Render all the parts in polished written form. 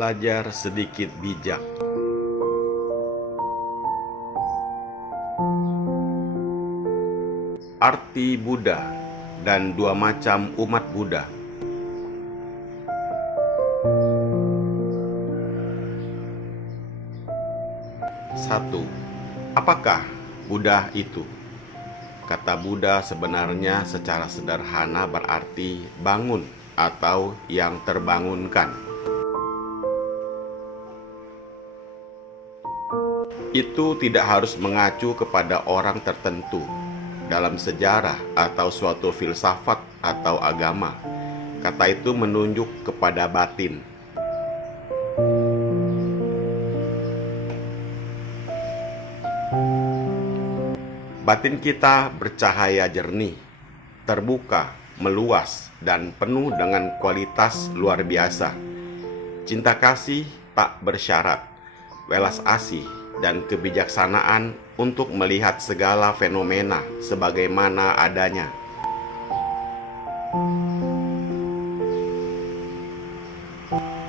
Belajar sedikit bijak. Arti Buddha dan dua macam umat Buddha. 1. Apakah Buddha itu? Kata Buddha sebenarnya secara sederhana berarti bangun atau yang terbangunkan. Itu tidak harus mengacu kepada orang tertentu dalam sejarah atau suatu filsafat atau agama. Kata itu menunjuk kepada batin. Batin kita bercahaya jernih, terbuka, meluas, dan penuh dengan kualitas luar biasa. Cinta kasih tak bersyarat, welas asih, dan kebijaksanaan untuk melihat segala fenomena sebagaimana adanya.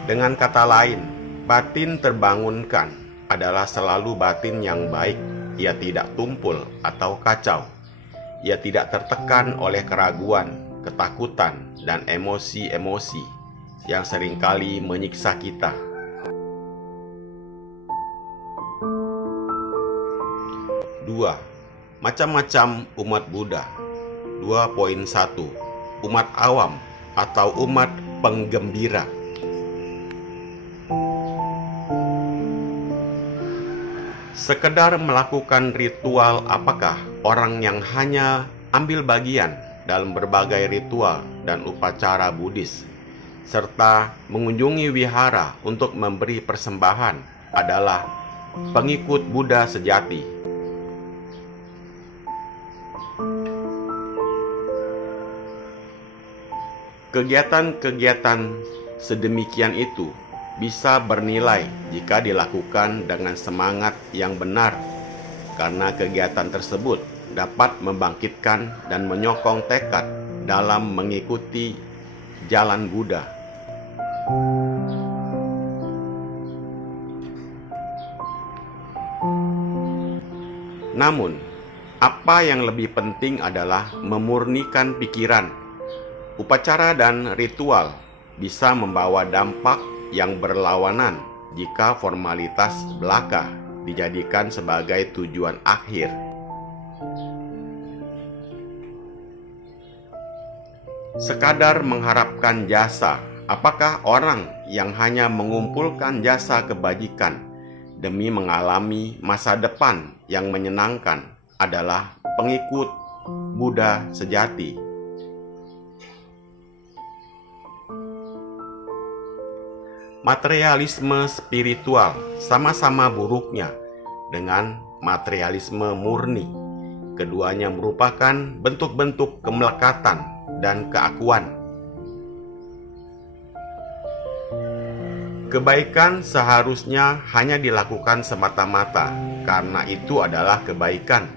Dengan kata lain, batin terbangunkan adalah selalu batin yang baik. Ia tidak tumpul atau kacau. Ia tidak tertekan oleh keraguan, ketakutan, dan emosi-emosi yang seringkali menyiksa kita. 2. Macam-macam umat Buddha. 2.1 Umat awam atau umat penggembira. Sekedar melakukan ritual. Apakah orang yang hanya ambil bagian dalam berbagai ritual dan upacara Buddhis serta mengunjungi wihara untuk memberi persembahan adalah pengikut Buddha sejati? Kegiatan-kegiatan sedemikian itu bisa bernilai jika dilakukan dengan semangat yang benar, karena kegiatan tersebut dapat membangkitkan dan menyokong tekad dalam mengikuti jalan Buddha. Namun, apa yang lebih penting adalah memurnikan pikiran. Upacara dan ritual bisa membawa dampak yang berlawanan jika formalitas belaka dijadikan sebagai tujuan akhir. Sekadar mengharapkan jasa. Apakah orang yang hanya mengumpulkan jasa kebajikan demi mengalami masa depan yang menyenangkan adalah pengikut Buddha sejati? Materialisme spiritual sama-sama buruknya dengan materialisme murni. Keduanya merupakan bentuk-bentuk kemelekatan dan keakuan. Kebaikan seharusnya hanya dilakukan semata-mata karena itu adalah kebaikan.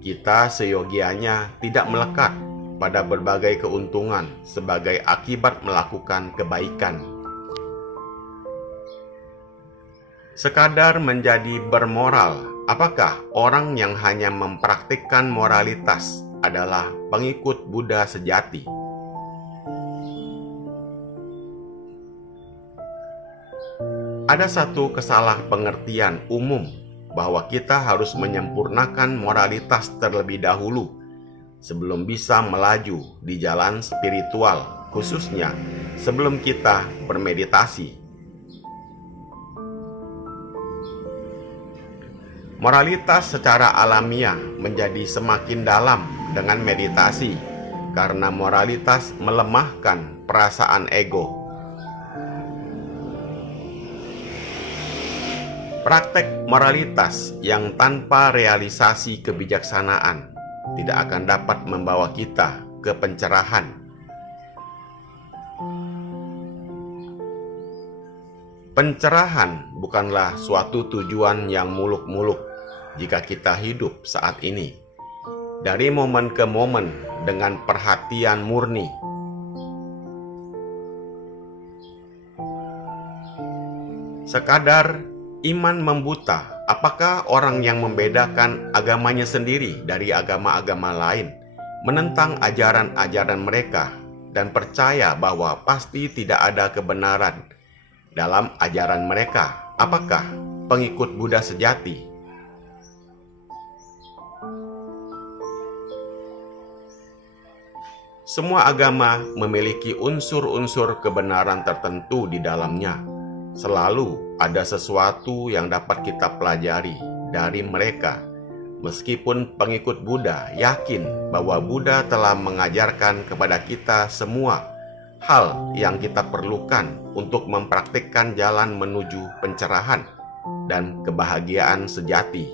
Kita seyogianya tidak melekat pada berbagai keuntungan sebagai akibat melakukan kebaikan. Sekadar menjadi bermoral. Apakah orang yang hanya mempraktikkan moralitas adalah pengikut Buddha sejati? Ada satu kesalahpengertian umum bahwa kita harus menyempurnakan moralitas terlebih dahulu sebelum bisa melaju di jalan spiritual, khususnya sebelum kita bermeditasi. Moralitas secara alamiah menjadi semakin dalam dengan meditasi karena moralitas melemahkan perasaan ego. Praktek moralitas yang tanpa realisasi kebijaksanaan tidak akan dapat membawa kita ke pencerahan. Pencerahan bukanlah suatu tujuan yang muluk-muluk jika kita hidup saat ini, dari momen ke momen dengan perhatian murni. Sekadar iman membuta, apakah orang yang membedakan agamanya sendiri dari agama-agama lain, menentang ajaran-ajaran mereka, dan percaya bahwa pasti tidak ada kebenaran dalam ajaran mereka, apakah pengikut Buddha sejati? Semua agama memiliki unsur-unsur kebenaran tertentu di dalamnya. Selalu ada sesuatu yang dapat kita pelajari dari mereka. Meskipun pengikut Buddha yakin bahwa Buddha telah mengajarkan kepada kita semua hal yang kita perlukan untuk mempraktikkan jalan menuju pencerahan dan kebahagiaan sejati.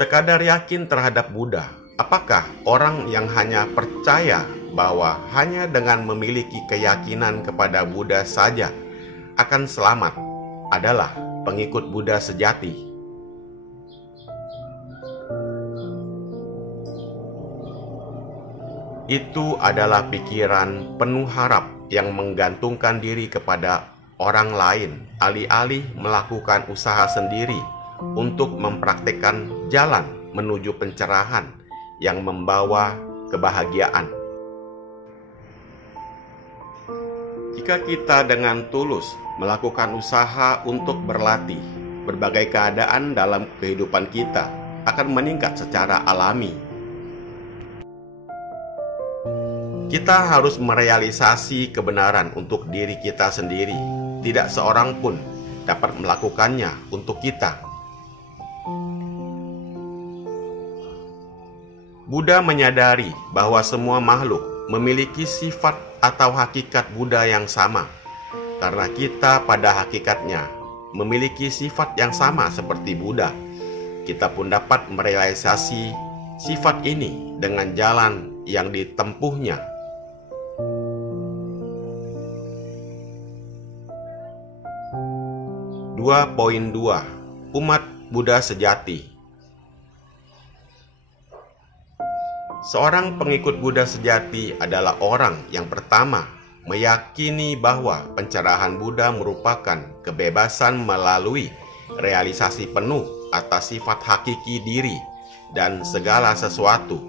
Sekadar yakin terhadap Buddha, apakah orang yang hanya percaya bahwa hanya dengan memiliki keyakinan kepada Buddha saja akan selamat adalah pengikut Buddha sejati? Itu adalah pikiran penuh harap yang menggantungkan diri kepada orang lain, alih-alih melakukan usaha sendiri untuk mempraktikkan jalan menuju pencerahan yang membawa kebahagiaan. Jika kita dengan tulus melakukan usaha untuk berlatih, berbagai keadaan dalam kehidupan kita akan meningkat secara alami. Kita harus merealisasi kebenaran untuk diri kita sendiri. Tidak seorang pun dapat melakukannya untuk kita. Buddha menyadari bahwa semua makhluk memiliki sifat atau hakikat Buddha yang sama. Karena kita pada hakikatnya memiliki sifat yang sama seperti Buddha, kita pun dapat merealisasi sifat ini dengan jalan yang ditempuhnya. (2.2) Umat Buddha sejati. Seorang pengikut Buddha sejati adalah orang yang pertama meyakini bahwa pencerahan Buddha merupakan kebebasan melalui realisasi penuh atas sifat hakiki diri dan segala sesuatu,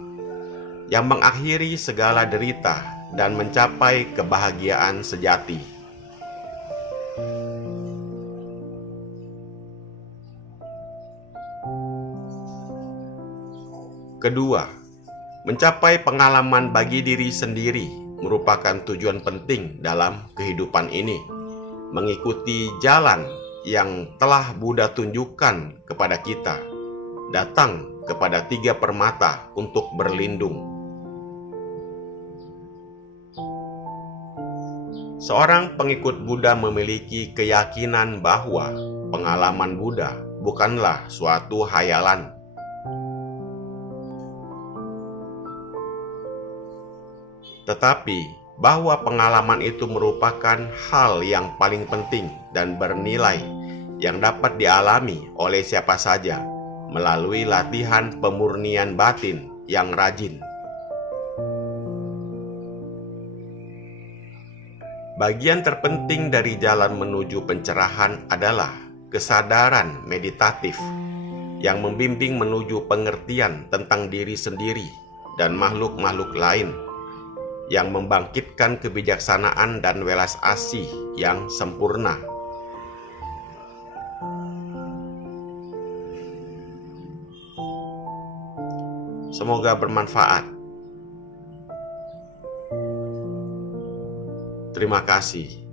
yang mengakhiri segala derita dan mencapai kebahagiaan sejati. Kedua, mencapai pengalaman bagi diri sendiri merupakan tujuan penting dalam kehidupan ini. Mengikuti jalan yang telah Buddha tunjukkan kepada kita, datang kepada 3 permata untuk berlindung. Seorang pengikut Buddha memiliki keyakinan bahwa pengalaman Buddha bukanlah suatu hayalan, tetapi bahwa pengalaman itu merupakan hal yang paling penting dan bernilai yang dapat dialami oleh siapa saja melalui latihan pemurnian batin yang rajin. Bagian terpenting dari jalan menuju pencerahan adalah kesadaran meditatif yang membimbing menuju pengertian tentang diri sendiri dan makhluk-makhluk lain, yang membangkitkan kebijaksanaan dan welas asih yang sempurna. Semoga bermanfaat. Terima kasih.